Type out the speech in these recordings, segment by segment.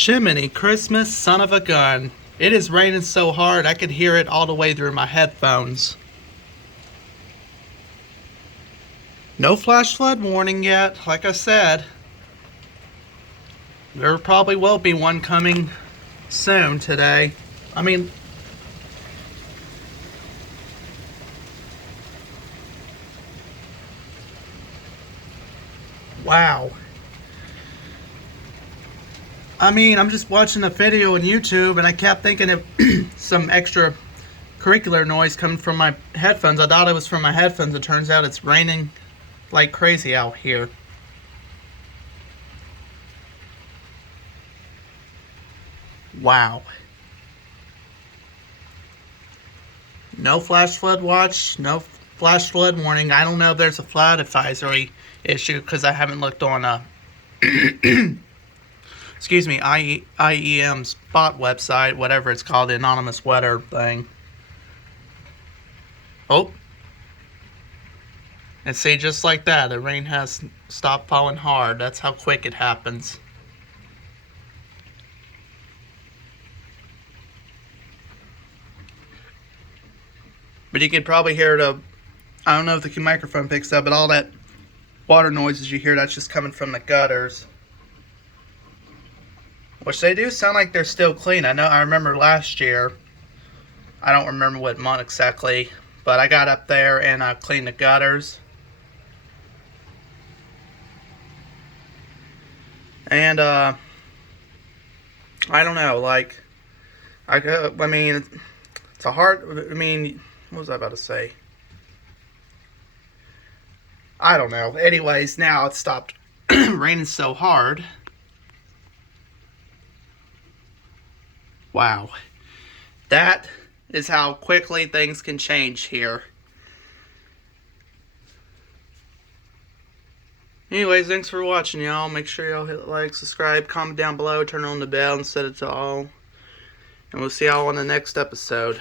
Chimney Christmas, son of a gun. It is raining so hard I could hear it all the way through my headphones. No flash flood warning yet, like I said. There probably will be one coming soon today. Wow. I'm just watching a video on YouTube and I kept thinking of some extra curricular noise coming from my headphones. I thought it was from my headphones. It turns out it's raining like crazy out here. Wow. No flash flood watch, no flash flood warning. I don't know if there's a flood advisory issue because I haven't looked on excuse me, IEM's bot website, whatever it's called, the anonymous weather thing. Oh. And see, just like that, the rain has stopped falling hard. That's how quick it happens. But you can probably hear I don't know if the microphone picks up, but all that water noises you hear, that's just coming from the gutters. Which they do sound like they're still clean. I remember last year, I don't remember what month exactly, but I got up there and I cleaned the gutters. And, I don't know, it's a hard, what was I about to say? I don't know. Anyways, now it's stopped raining so hard. Wow. That is how quickly things can change here. Anyways, thanks for watching, y'all. Make sure y'all hit like, subscribe, comment down below, turn on the bell, and set it to all. And we'll see y'all on the next episode.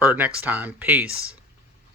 Or next time. Peace.